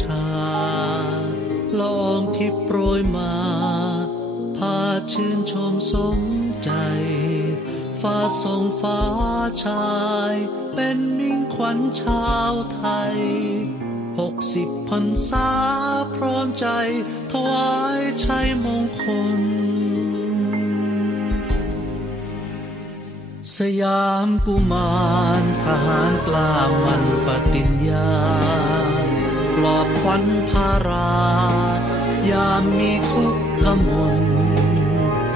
ชา ลองที่โปรยมา พาชื่นชมสมใจ ฟ้าทรงฟ้าชาย เป็นมิ่งขวัญชาวไทยหกสิบพรรษาพร้อมใจ ถวายชัยมงคล สยามกุมารทหารกล้ามัน ขวัญพารา ยามมีทุกข์ขมน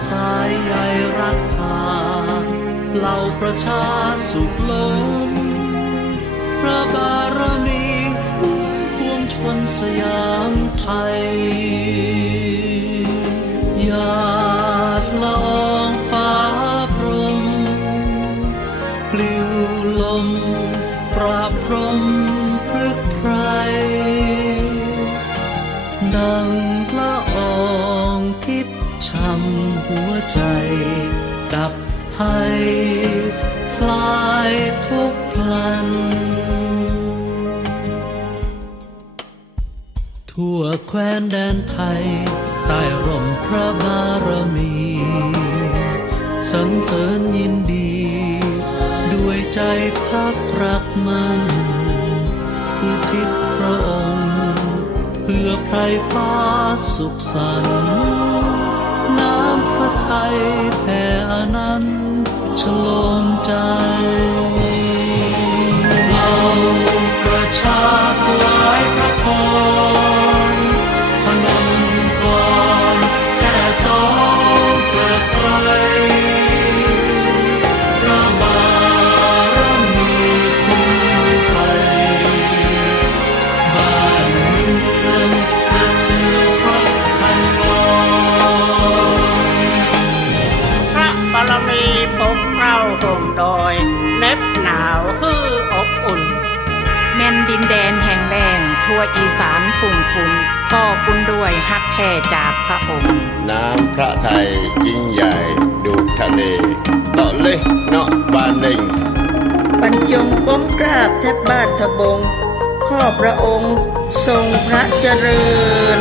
สายใยรักพาเหล่าประชาสุขล้นพระบารมีปวงชนสยามไทย หัวใจ ดับภัยคลายทุกพลัน ทั่วแคว้นแดนไทย ใต้ร่มพระบารมี สรรเสริญยินดี ด้วยใจพักรักมันอุทิศพระองค์ เพื่อไพรฟ้าสุขสันต์ มีปกเกล้าห่มดอยเหน็บหนาวฮืออบอุ่น แม่นดินแดนแห่งแรงทั่วอีสานฝุ่นฝุ่นก็ปุ้นด้วยฮักแท้จากพระองค์ น้ำพระไทยยิ่งใหญ่ดูดทะเลต่อเล็กเนาะบานหนึ่งบรรจงก้มกราบแทบบ้านทะบงข้อพระองค์ทรงพระเจริญ